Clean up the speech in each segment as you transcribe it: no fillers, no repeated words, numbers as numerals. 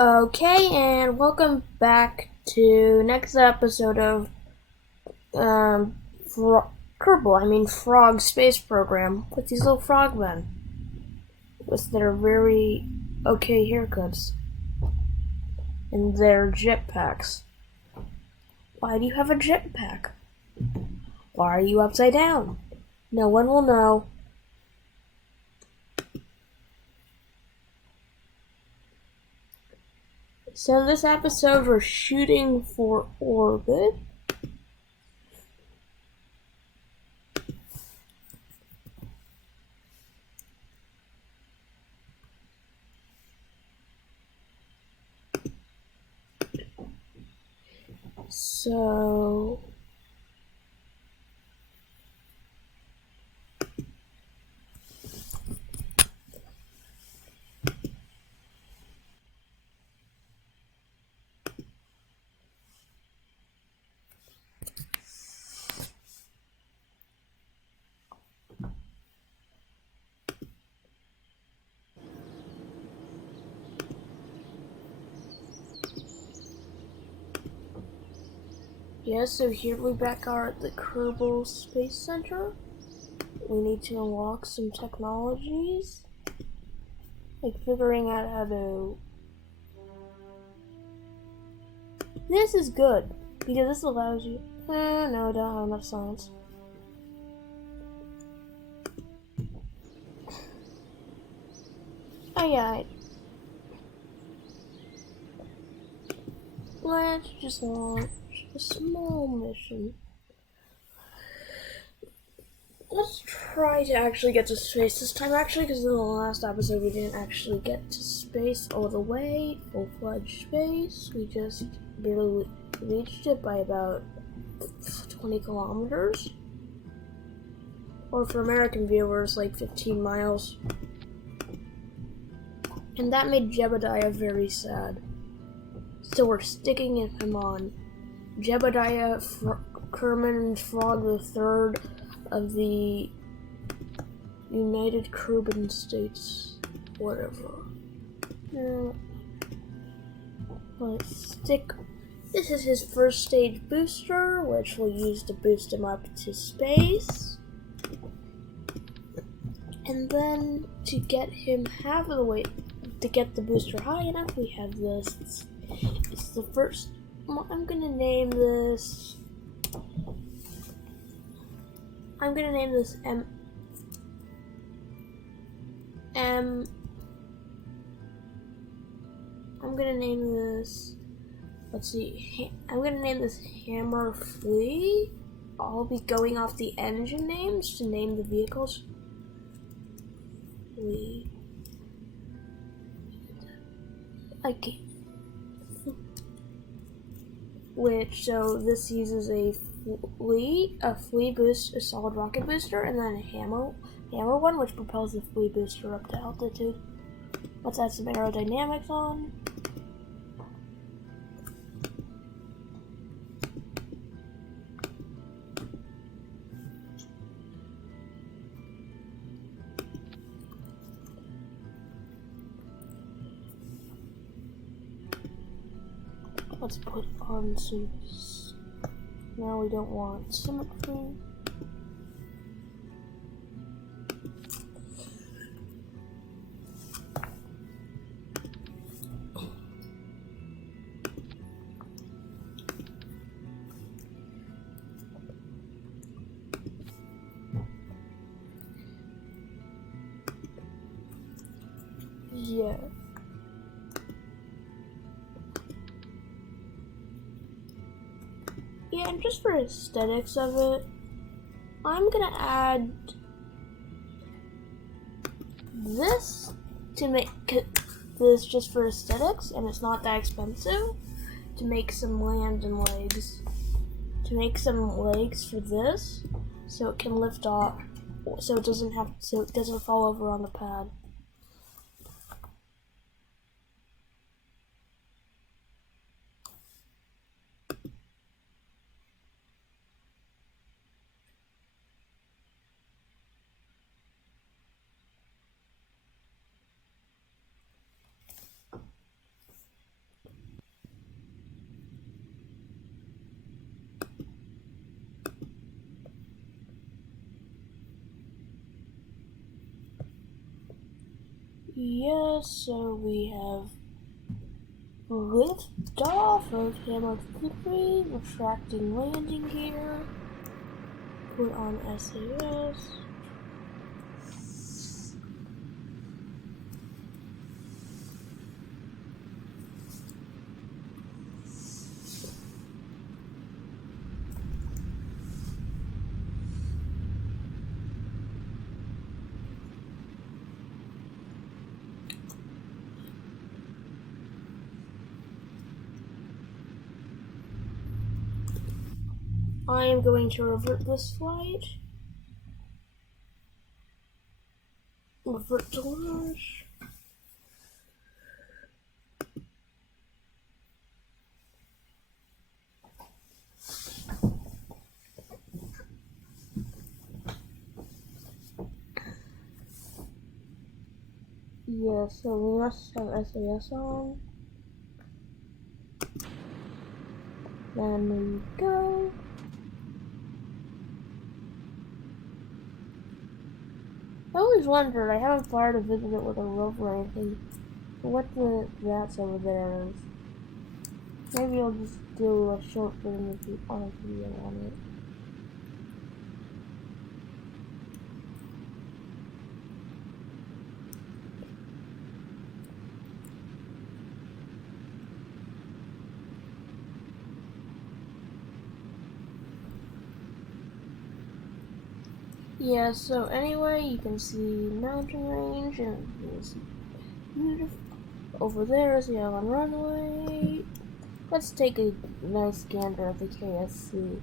Okay, and welcome back to next episode of um, Kerbal, Frog Space Program with these little frogmen with their very okay haircuts and their jetpacks. Why do you have a jetpack? Why are you upside down? No one will know. So this episode we're shooting for orbit. So so here we back are at the Kerbal Space Center. We need to unlock some technologies, like figuring out how to. This is good because this allows you. No, I don't have enough science. Oh yeah. Let's just launch a small mission. Let's try to actually get to space this time, because in the last episode we didn't actually get to space all the way, full-fledged space. We just barely reached it by about 20 kilometers. Or for American viewers, like 15 miles. And that made Jebediah very sad. So we're sticking him on. Jebediah Kerman Frog III of the United Caribbean States. Whatever. Let's stick. This is his first stage booster, which we'll use to boost him up to space. And then to get him half of the way, to get the booster high enough, we have this. It's the first. I'm gonna name this M. I'm gonna name this. Let's see. I'm gonna name this Hammer Flea. I'll be going off the engine names to name the vehicles. Flea. Okay. So this uses a flea boost, a solid rocket booster, and then a hammer one, which propels the flea booster up to altitude. Let's add some aerodynamics on. Let's put on some. Now we don't want symmetry. Yeah. Yeah, and just for aesthetics of it, I'm gonna add this to make this just for aesthetics, and it's not that expensive, to make some land and legs. To make some legs for this, so it can lift off, so it doesn't fall over on the pad. Yes, so we have lift off of Hammer 3, retracting landing gear, put on SAS. I am going to revert this flight. Revert to launch. Yeah, so we must have SAS on. Then we go. I always wondered, I haven't fired a visitor with a rope or anything, what that's over there is. Maybe I'll just do a short film on a video on it. Yeah, so anyway, you can see mountain range and it's beautiful. Over there is the island runway. Let's take a nice gander at the KSC.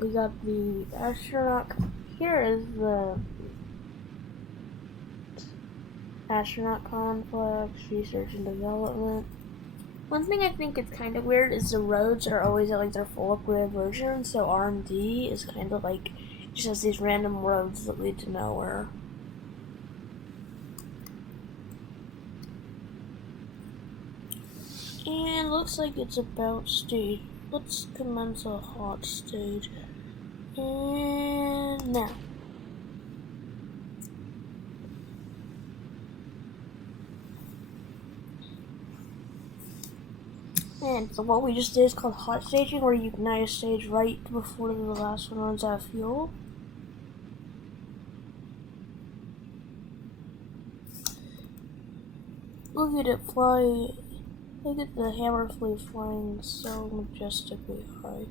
We got the astronaut. Here is the astronaut complex, research and development. One thing I think is kind of weird is the roads are always at like their full upgraded version, so R&D is kind of like just has these random roads that lead to nowhere. And looks like it's about stage. Let's commence a hot stage. And now. And so what we just did is called hot staging, where you ignite a stage right before the last one runs out of fuel. Look at it fly. Look at the hammer fleet flying so majestically high.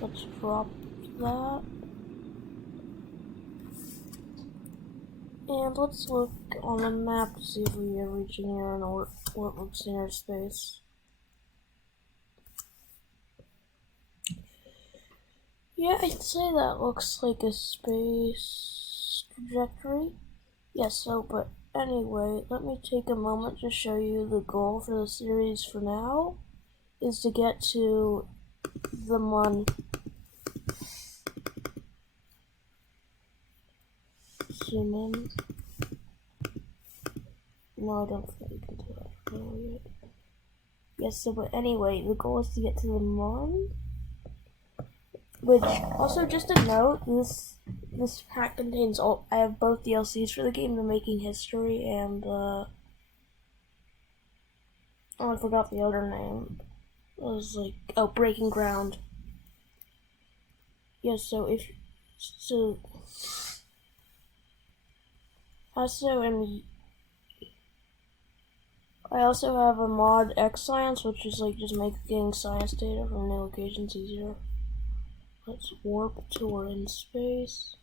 Let's drop that. And let's look on the map to see if we are reaching here and what looks in our space. Yeah, I'd say that looks like a space trajectory. Yes, so, but anyway, let me take a moment to show you the goal for the series for now is to get to the Mun. Zoom in. No, I don't think you can do that yet. Yes, so, but anyway, the goal is to get to the Mun. Which, also just a note, this pack contains all, I have both DLCs for the game, The Making History and, oh, I forgot the other name. It was like, oh, Breaking Ground. Yes, so, I also have a mod X Science, which is like just making science data from new locations easier. Let's warp to we're in space.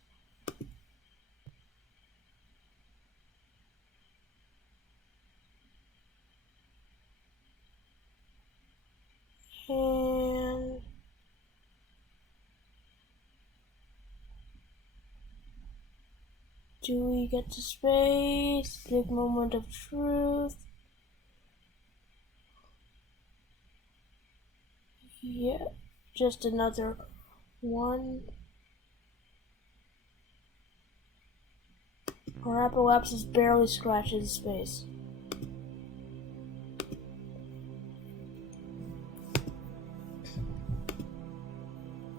And do we get to space? Big moment of truth. Yeah, just another one. Our apoapsis barely scratches space.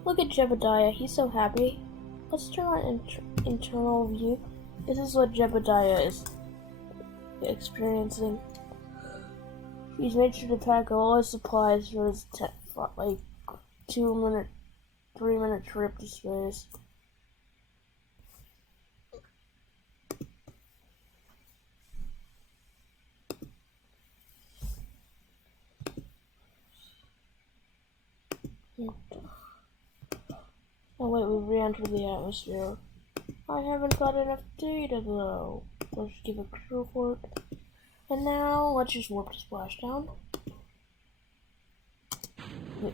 Look at Jebediah, he's so happy. Let's turn on internal view. This is what Jebediah is experiencing. He's made sure to pack all his supplies for his 2-minute, 3-minute trip to space. Oh wait, we re-entered the atmosphere. I haven't got enough data though. Let's give a crew report. And now, let's just warp to splashdown.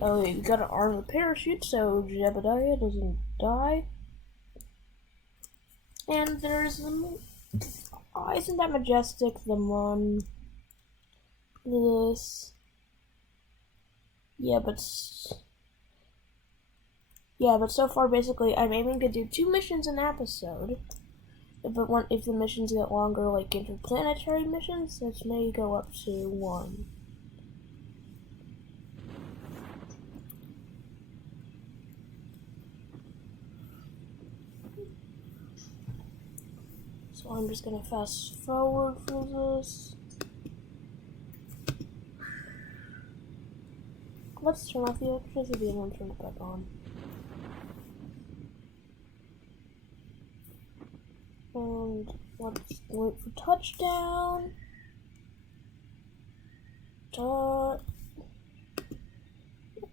Oh, we gotta arm the parachute so Jebediah doesn't die. And there's the moon. Oh, isn't that majestic? The moon. This. Yeah, but so far, basically, I'm aiming to do 2 missions an episode. But if the missions get longer, like interplanetary missions, this may go up to 1. So I'm just gonna fast forward for this. Let's turn off the electricity and then turn it back on. And let's wait for touchdown. Or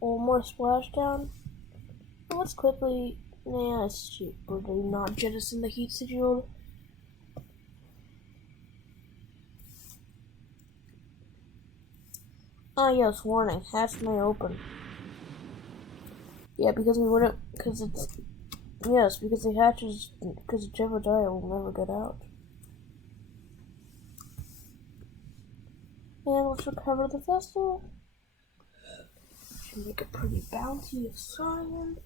more splashdown. And let's quickly. Nah, shoot. We're not jettison the heat shield. Ah, yes, warning. Hatch may open. Yeah, because we wouldn't. Because it's. Yes, because the hatches. Because Jebediah will never get out. And let's recover the vessel. Should make a pretty bounty of science.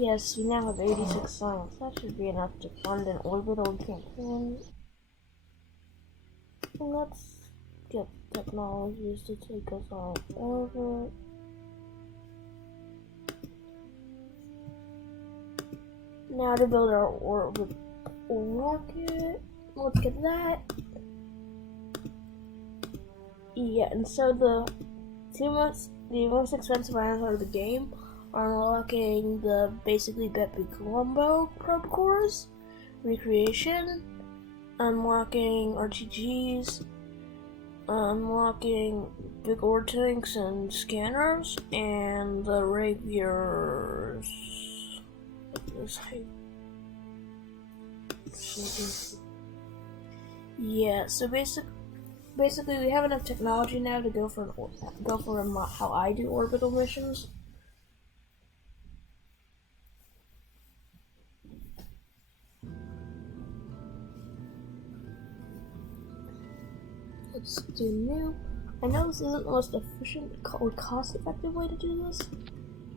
Yes, we now have 86 science. That should be enough to fund an orbital campaign. And let's get technologies to take us on orbit. Now to build our orbit rocket. Let's get that. Yeah, and so the most expensive items out of the game are unlocking the basically Bepi Colombo probe cores, recreation, unlocking RTGs, unlocking big ore tanks and scanners, and the rapiers. Yeah, so basically we have enough technology now to go for how I do orbital missions. Let's do new. I know this isn't the most efficient or cost-effective way to do this,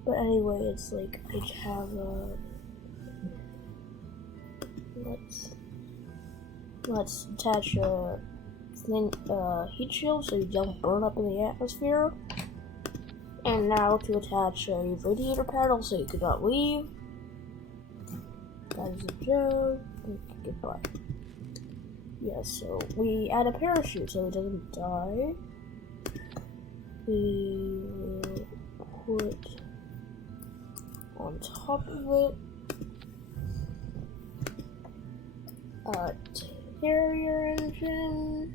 but anyway, it's like I have a. Let's attach a heat shield so you don't burn up in the atmosphere. And now to attach a radiator panel so you could not leave. That is a joke. Goodbye. Yeah, so we add a parachute so it doesn't die. We will put on top of it a carrier engine.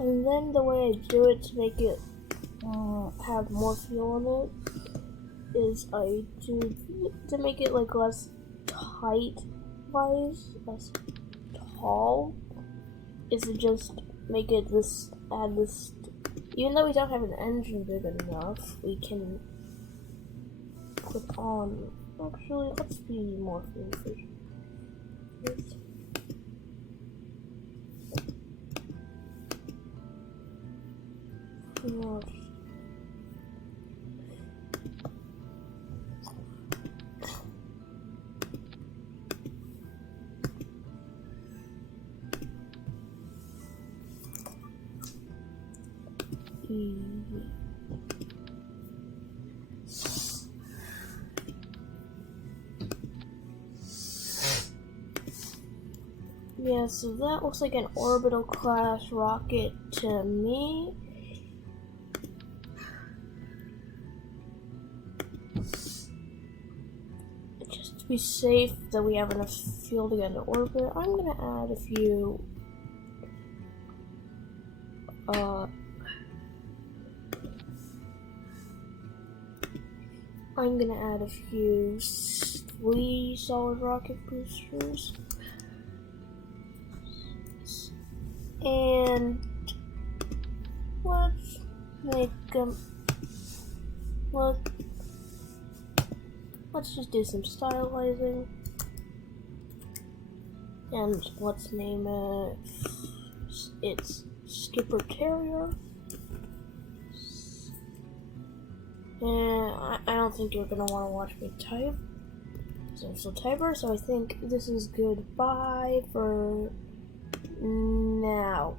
And then the way I do it to make it have more fuel in it is I do to make it like less height-wise, less tall. Is to just make it add this. Even though we don't have an engine big enough, we can put on. Actually, let's be more fuel efficient. Yeah, so that looks like an orbital class rocket to me. Just to be safe that we have enough fuel to get into orbit, I'm gonna add a few three solid rocket boosters. And let's make let's just do some stylizing. And let's name it's Skipper Terrier. And I don't think you're gonna want to watch me type, because I'm still typer, so I think this is goodbye for now.